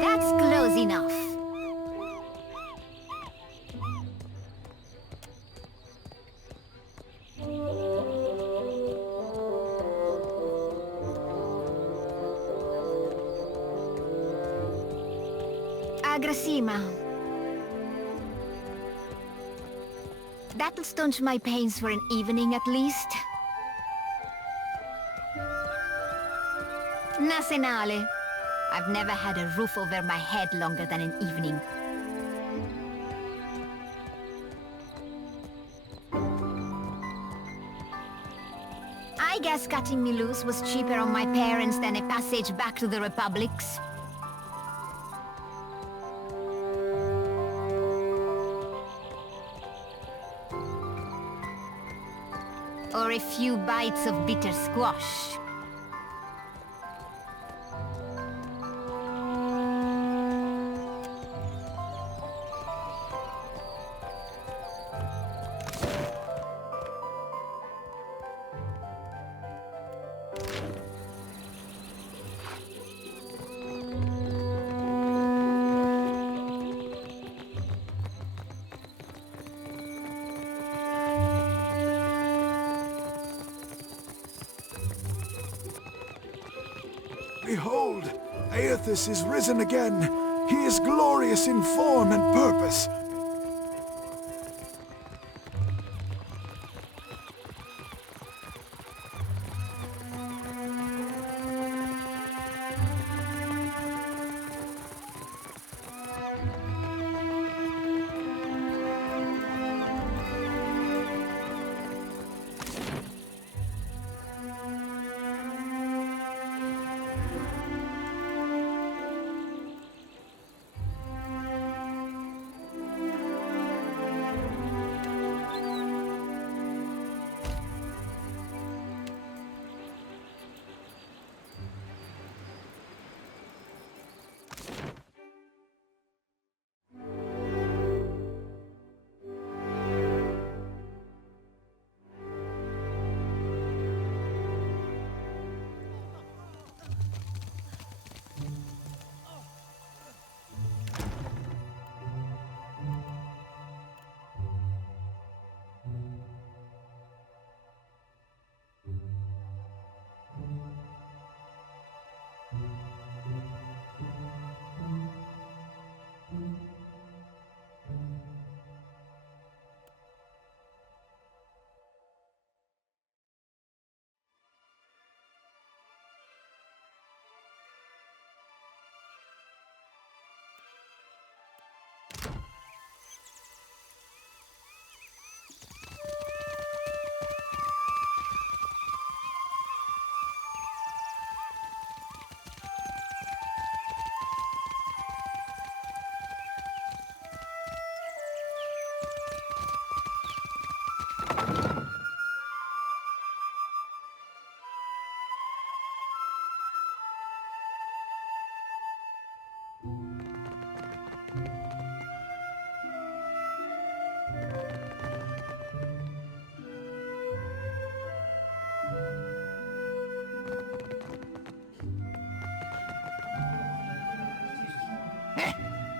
That's close enough. Agrasima. That'll staunch my pains for an evening at least. Nasenale. I've never had a roof over my head longer than an evening. I guess cutting me loose was cheaper on my parents than a passage back to the Republics. Or a few bites of bitter squash. Behold, Aethys is risen again. He is glorious in form and purpose.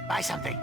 Buy something.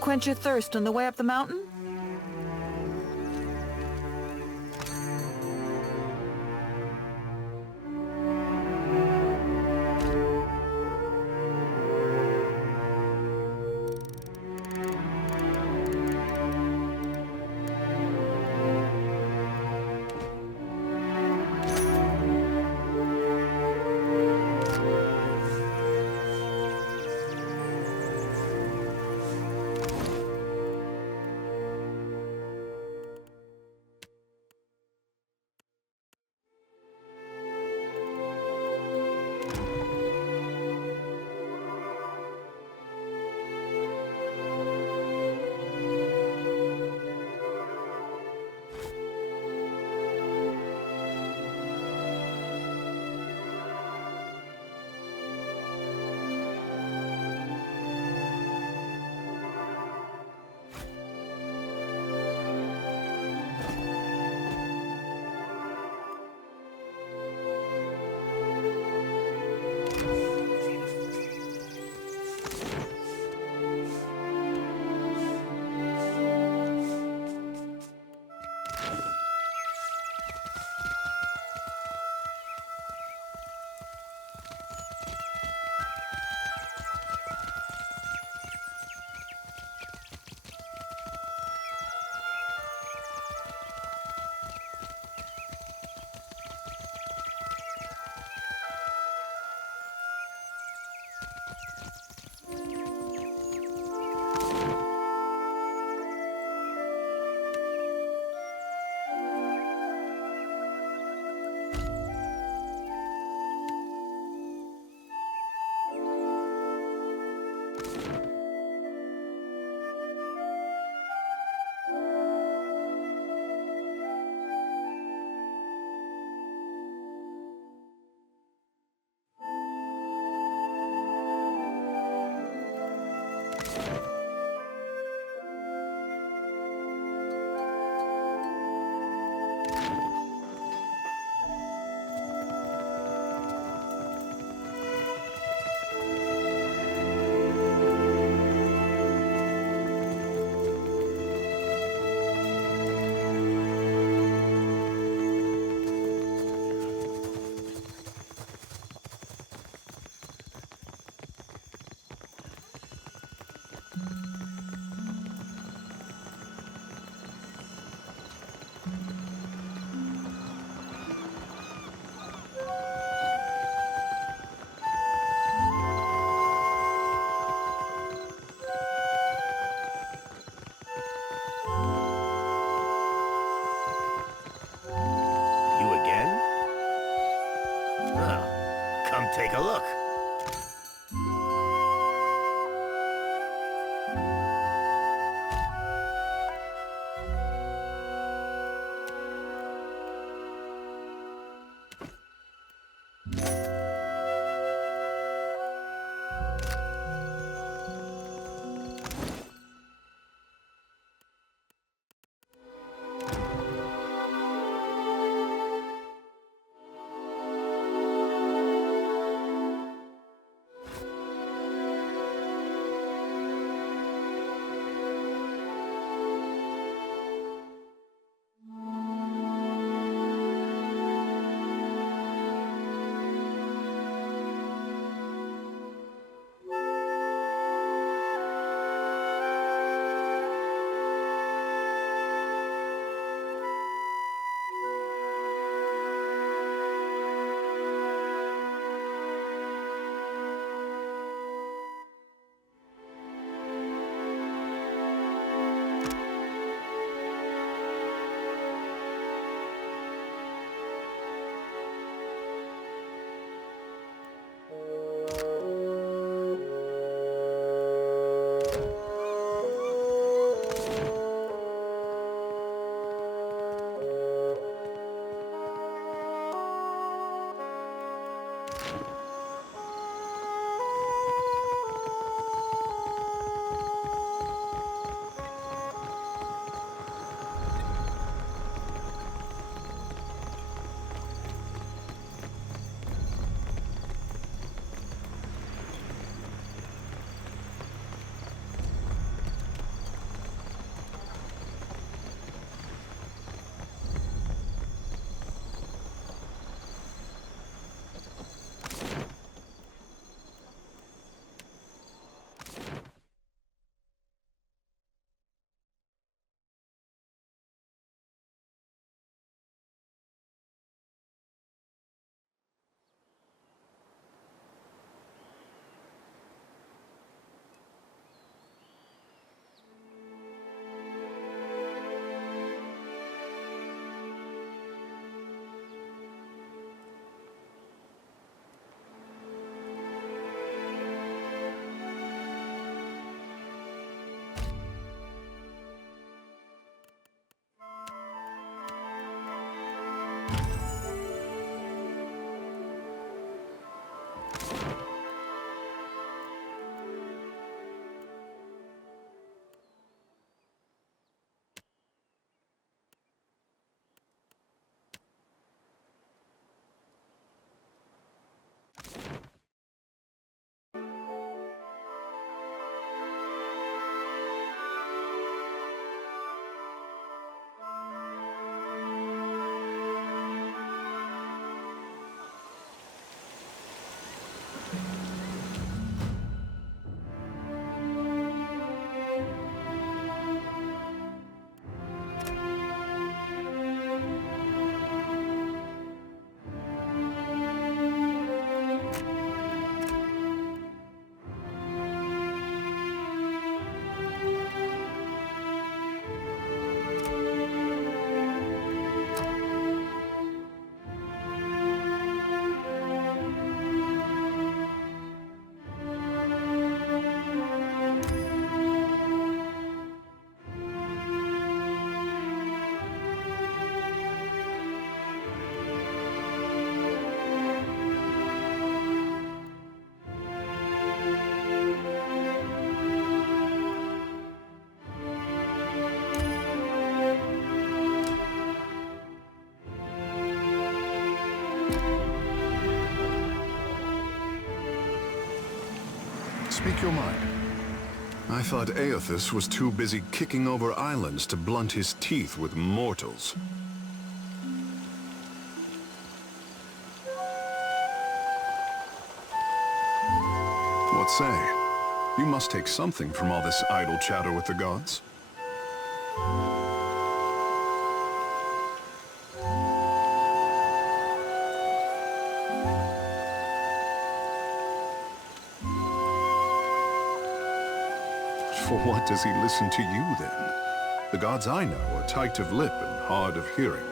Quench your thirst on the way up the mountain? Oh, come take a look. Speak your mind. I thought Aethys was too busy kicking over islands to blunt his teeth with mortals. What say? You must take something from all this idle chatter with the gods. For what does he listen to you, then? The gods I know are tight of lip and hard of hearing.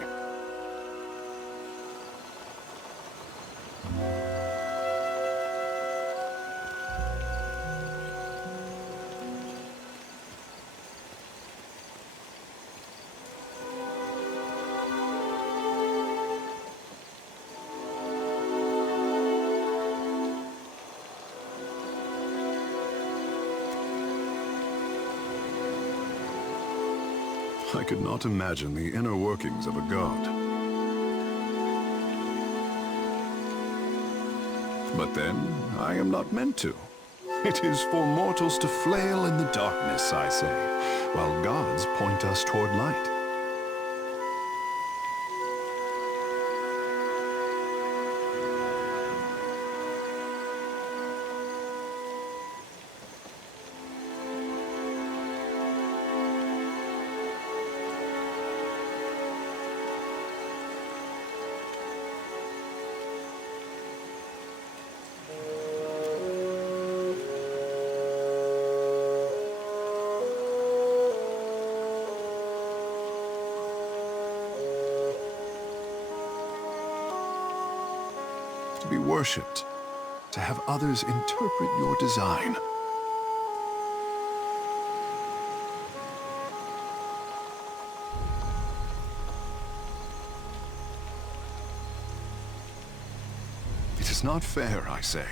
I could not imagine the inner workings of a god. But then, I am not meant to. It is for mortals to flail in the darkness, I say, while gods point us toward light. To be worshipped, to have others interpret your design. It is not fair, I say.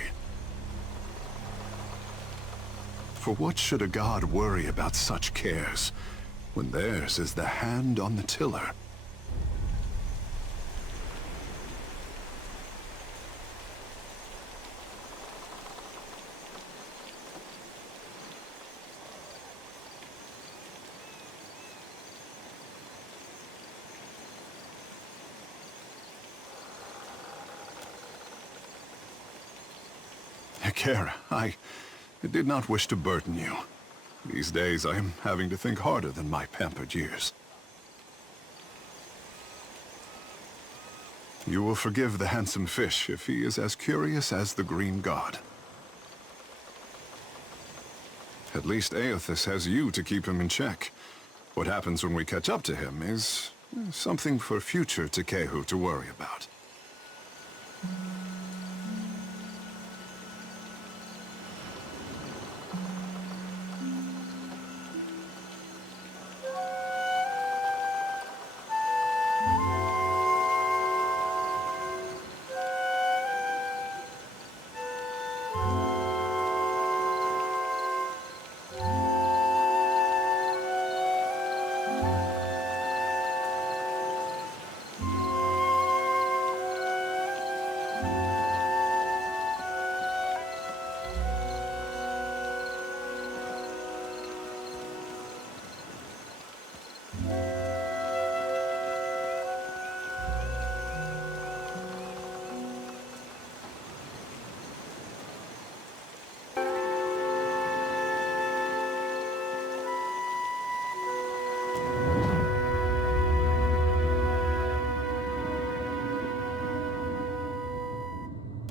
For what should a god worry about such cares, when theirs is the hand on the tiller? Kara, I did not wish to burden you. These days I am having to think harder than my pampered years. You will forgive the handsome fish if he is as curious as the green god. At least Aethys has you to keep him in check. What happens when we catch up to him is something for future takehu to worry about.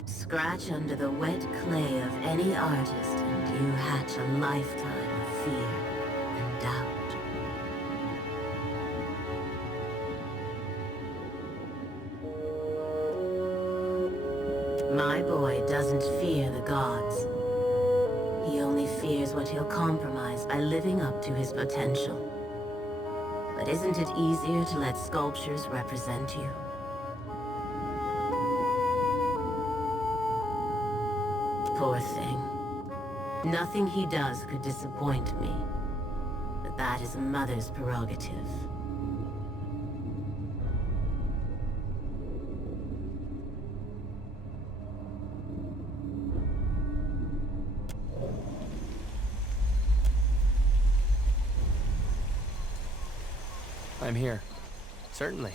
Scratch under the wet clay of any artist, and you hatch a lifetime of fear and doubt. My boy doesn't fear the gods. He only fears what he'll compromise by living up to his potential. But isn't it easier to let sculptures represent you? Poor thing. Nothing he does could disappoint me. But that is a mother's prerogative. I'm here. Certainly.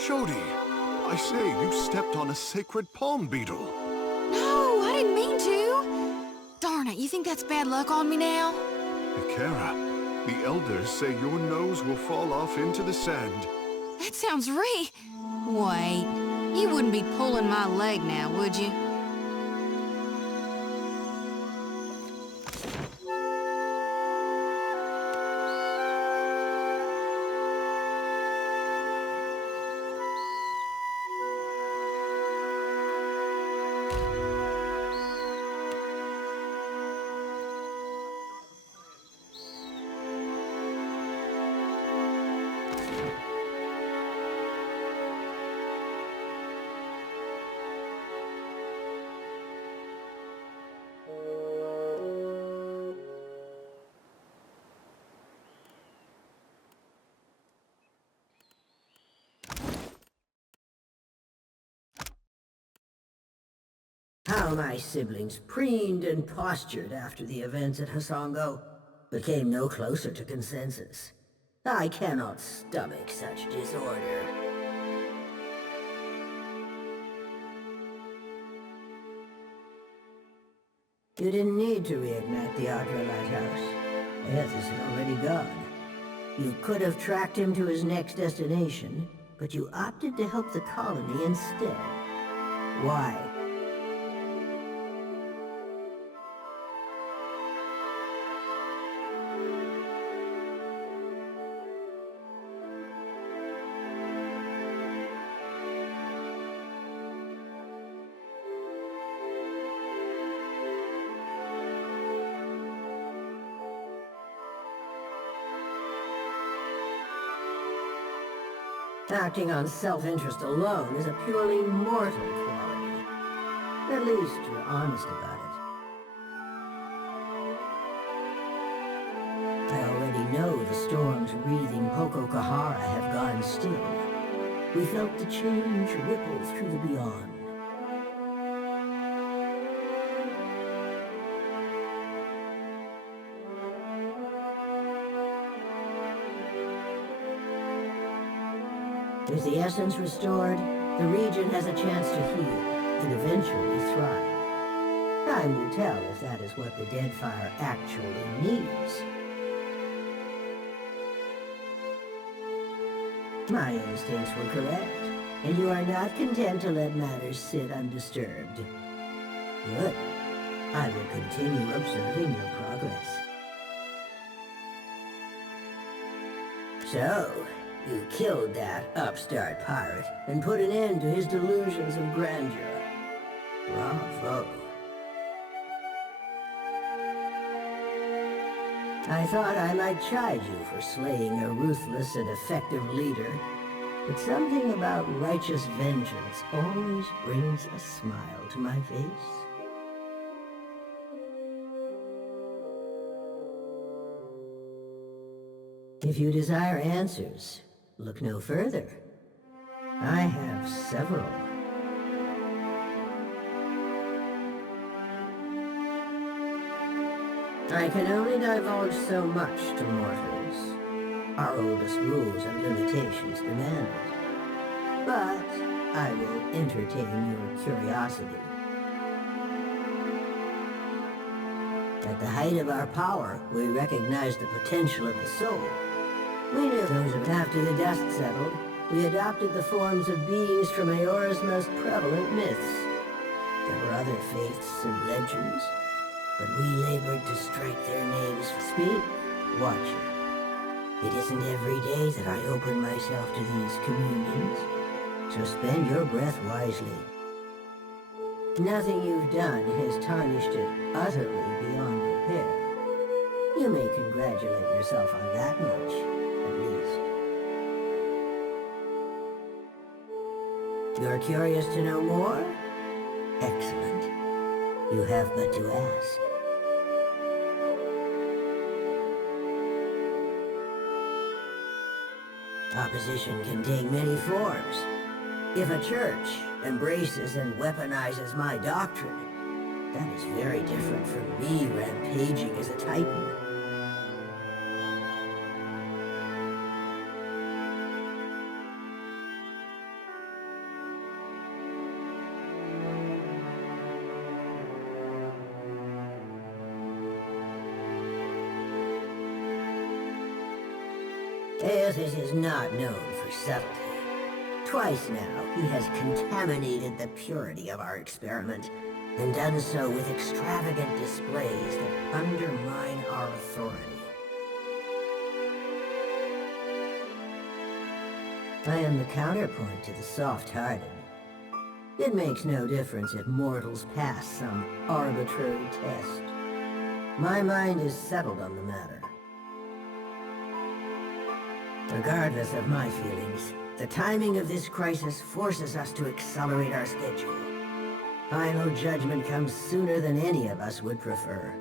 Shodi, I say, you stepped on a sacred palm beetle. No, I didn't mean to. Darn it, you think that's bad luck on me now? Ikera, the elders say your nose will fall off into the sand. That sounds Wait, you wouldn't be pulling my leg now, would you? How my siblings preened and postured after the events at Hasongo, but came no closer to consensus. I cannot stomach such disorder. You didn't need to reignite the Adra Lighthouse. Aethys had already gone. You could have tracked him to his next destination, but you opted to help the colony instead. Why? Acting on self-interest alone is a purely mortal quality. At least you're honest about it. I already know the storms wreathing Pococahara have gone still. We felt the change ripple through the beyond. With the essence restored, the region has a chance to heal and eventually thrive. Time will tell if that is what the Deadfire actually needs. My instincts were correct, and you are not content to let matters sit undisturbed. Good. I will continue observing your progress. So, you killed that upstart pirate and put an end to his delusions of grandeur. Bravo. I thought I might chide you for slaying a ruthless and effective leader, but something about righteous vengeance always brings a smile to my face. If you desire answers, look no further. I have several. I can only divulge so much to mortals. Our oldest rules and limitations demand it. But I will entertain your curiosity. At the height of our power, we recognized the potential of the soul. We knew those of after the dust settled, we adopted the forms of beings from Eora's most prevalent myths. There were other faiths and legends, but we labored to strike their names. Speak, watch it. It isn't every day that I open myself to these communions, so spend your breath wisely. Nothing you've done has tarnished it utterly beyond repair. You may congratulate yourself on that much, at least. You're curious to know more? Excellent. You have but to ask. Opposition can take many forms. If a church embraces and weaponizes my doctrine, that is very different from me rampaging as a titan. Aethys is not known for subtlety. Twice now, he has contaminated the purity of our experiment, and done so with extravagant displays that undermine our authority. I am the counterpoint to the soft-hearted. It makes no difference if mortals pass some arbitrary test. My mind is settled on the matter. Regardless of my feelings, the timing of this crisis forces us to accelerate our schedule. Final judgment comes sooner than any of us would prefer.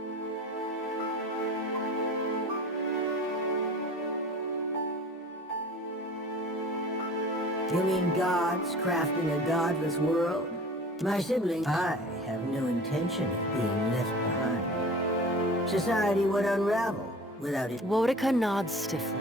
You mean gods crafting a godless world? My sibling, I have no intention of being left behind. Society would unravel without it. Wotica nods stiffly.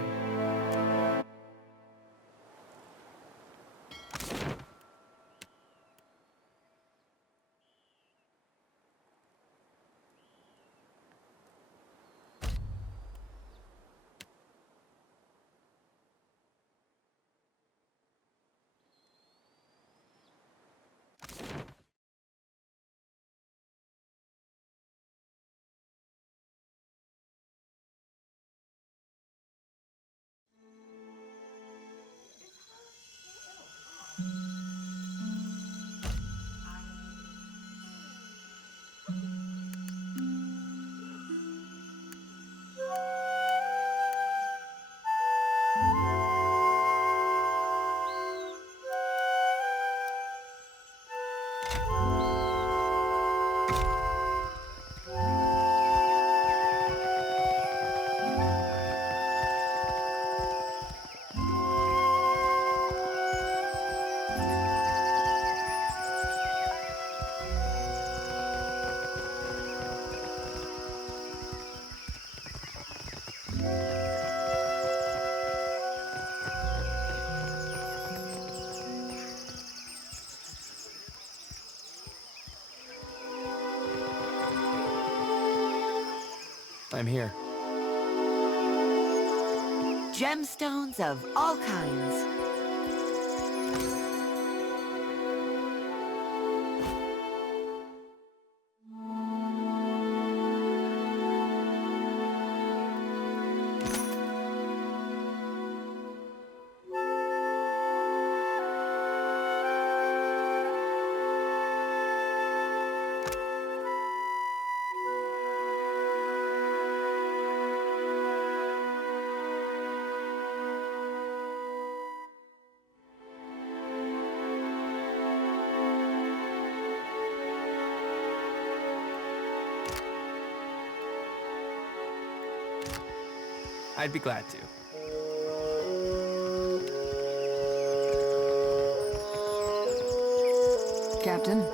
I'm here. Gemstones of all kinds. I'd be glad to. Captain?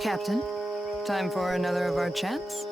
Captain? Time for another of our chats?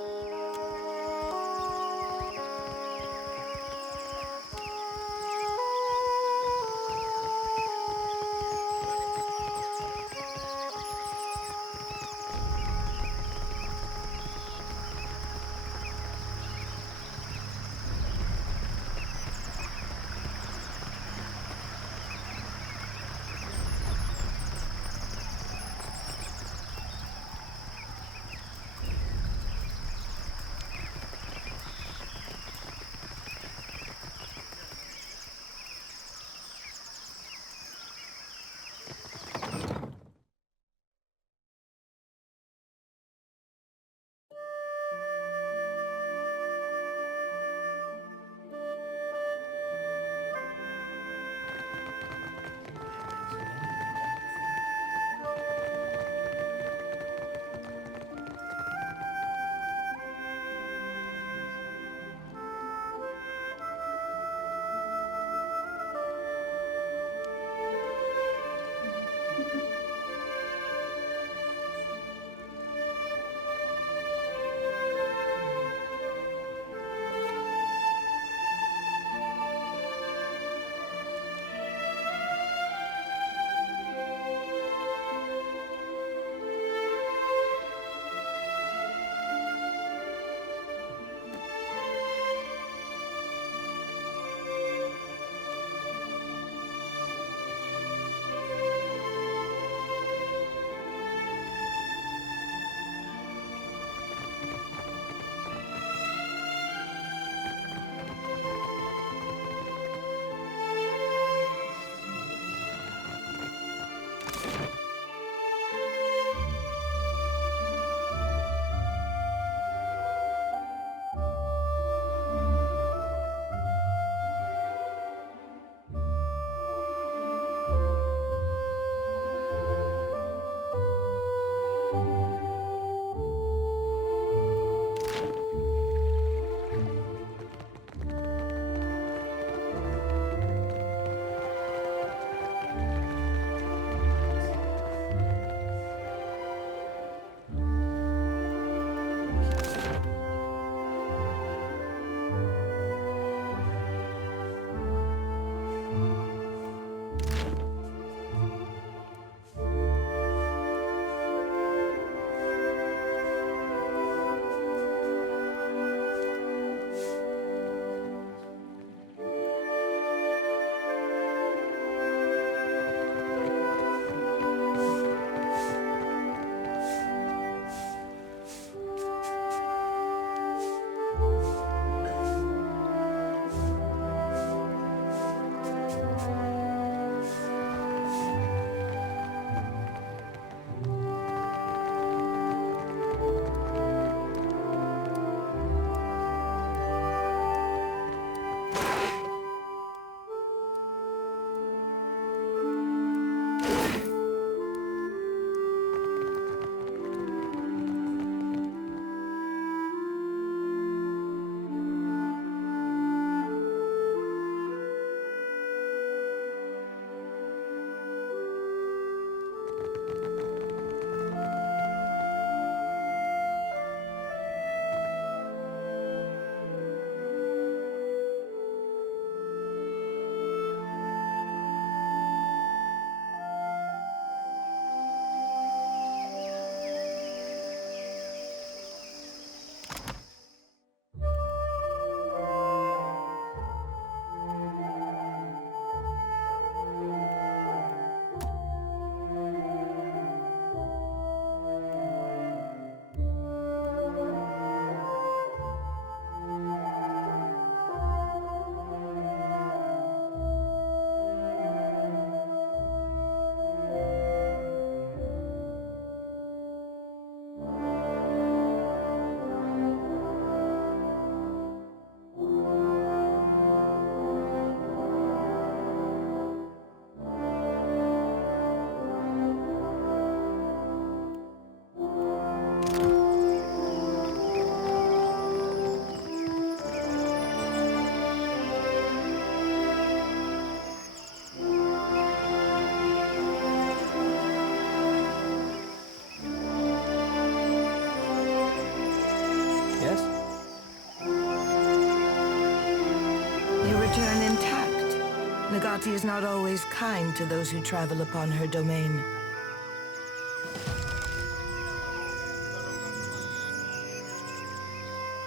Negati is not always kind to those who travel upon her domain.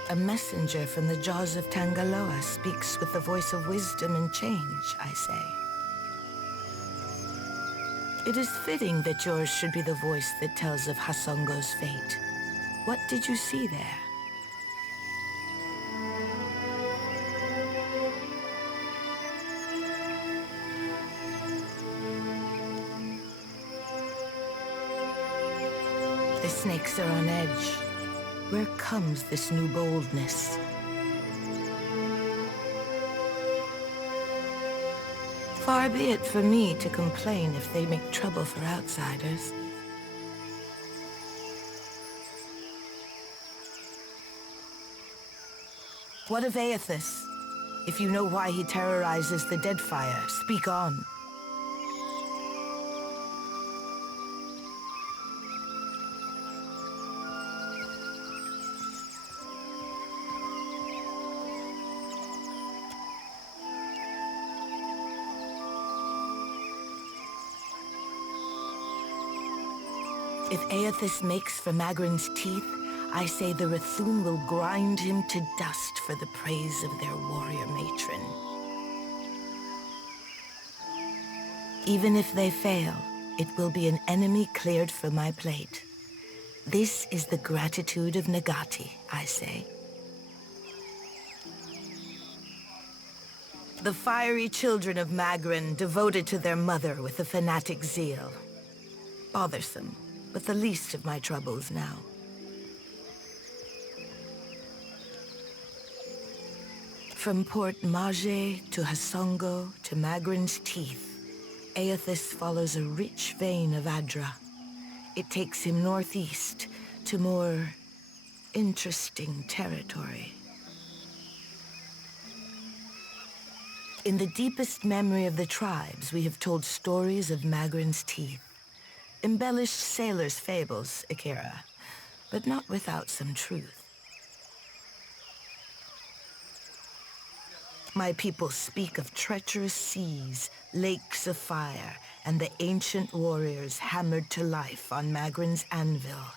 A messenger from the jaws of Tangaloa speaks with the voice of wisdom and change, I say. It is fitting that yours should be the voice that tells of Hasongo's fate. What did you see there? The snakes are on edge. Where comes this new boldness? Far be it for me to complain if they make trouble for outsiders. What of Aethys? If you know why he terrorizes the Deadfire, speak on. If Aethys makes for Magrin's teeth, I say the Rathun will grind him to dust for the praise of their warrior matron. Even if they fail, it will be an enemy cleared from my plate. This is the gratitude of Negati, I say. The fiery children of Magrin devoted to their mother with a fanatic zeal. Bothersome, but the least of my troubles now. From Port Mage to Hasongo to Magrin's teeth, Aethys follows a rich vein of Adra. It takes him northeast to more interesting territory. In the deepest memory of the tribes, we have told stories of Magrin's teeth. Embellished sailors' fables, Akira, but not without some truth. My people speak of treacherous seas, lakes of fire, and the ancient warriors hammered to life on Magrin's anvil.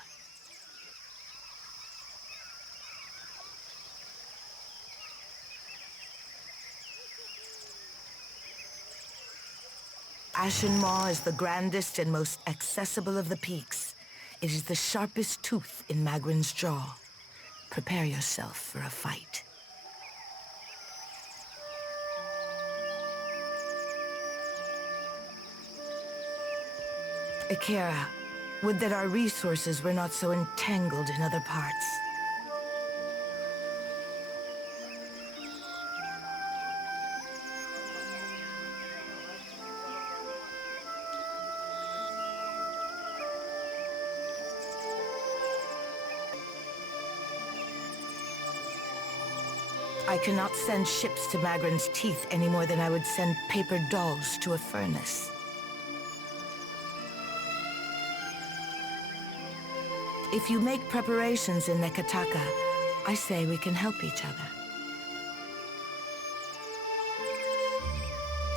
Ashen Maw is the grandest and most accessible of the peaks. It is the sharpest tooth in Magrin's jaw. Prepare yourself for a fight. Akira, would that our resources were not so entangled in other parts. I cannot send ships to Magrin's teeth any more than I would send paper dolls to a furnace. If you make preparations in Nekataka, I say we can help each other.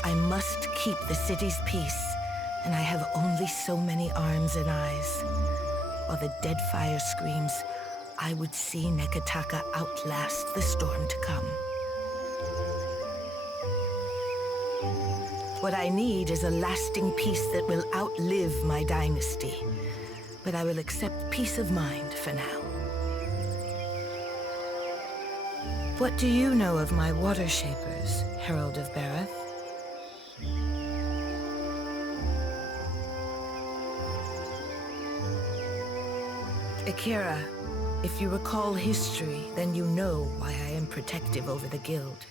I must keep the city's peace, and I have only so many arms and eyes. While the Deadfire screams, I would see Nekataka outlast the storm to come. What I need is a lasting peace that will outlive my dynasty. But I will accept peace of mind for now. What do you know of my water shapers, Herald of Bareth? Akira, if you recall history, then you know why I am protective over the guild.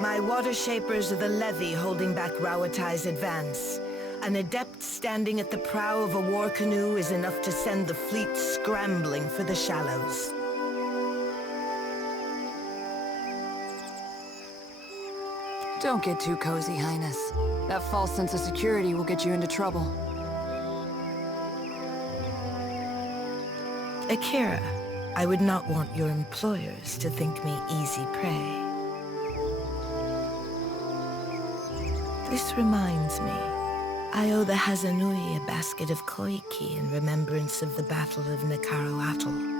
My water shapers are the levy holding back Rawatai's advance. An adept standing at the prow of a war canoe is enough to send the fleet scrambling for the shallows. Don't get too cozy, Highness. That false sense of security will get you into trouble. Akira, I would not want your employers to think me easy prey. This reminds me. I owe the Hazanui a basket of koiki in remembrance of the Battle of Nakaroatl.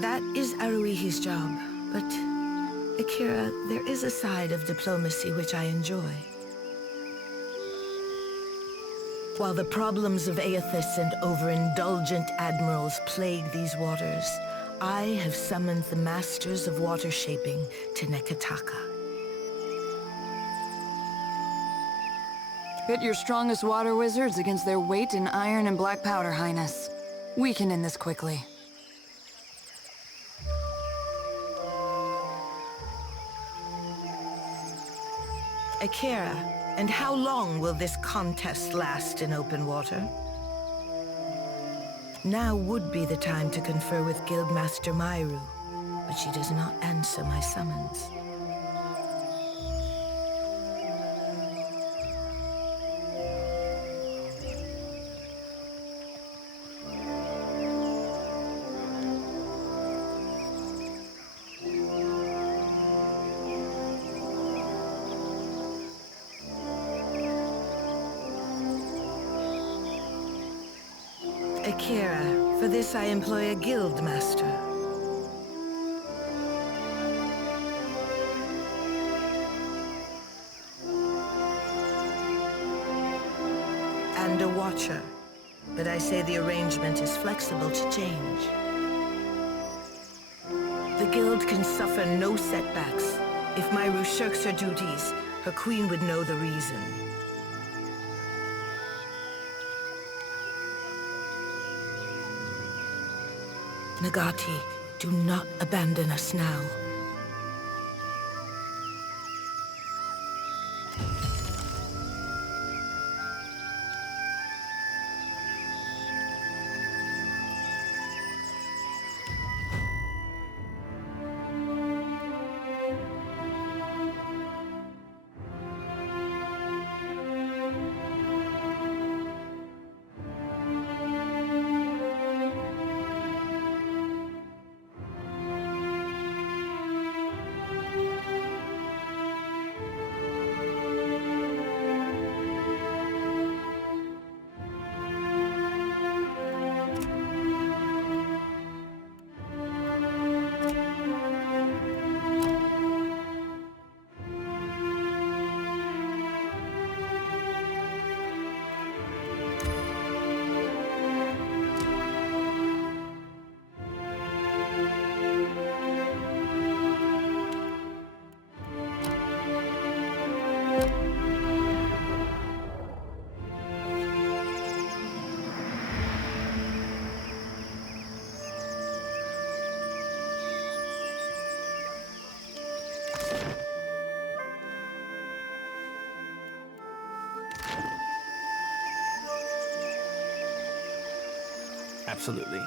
That is Aruihi's job, but, Akira, there is a side of diplomacy which I enjoy. While the problems of Aethys and overindulgent admirals plague these waters, I have summoned the masters of water shaping to Nekataka. Pit your strongest water wizards against their weight in iron and black powder, Highness. We can end this quickly. Akira, and how long will this contest last in open water? Now would be the time to confer with Guildmaster Mairu, but she does not answer my summons. Akira, for this I employ a guild master. And a watcher, but I say the arrangement is flexible to change. The guild can suffer no setbacks. If Mairu shirks her duties, her queen would know the reason. Nagati, do not abandon us now. Absolutely.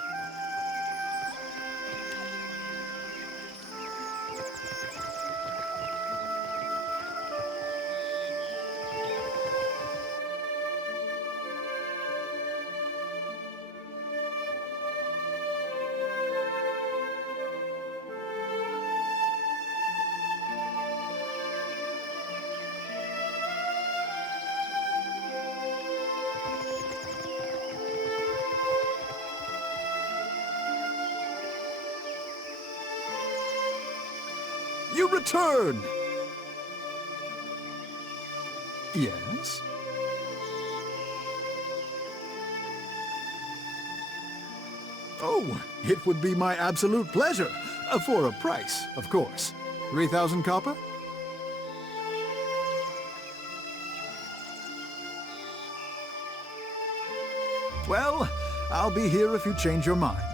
You return! Yes? Oh, it would be my absolute pleasure. For a price, of course. 3,000 copper? Well, I'll be here if you change your mind.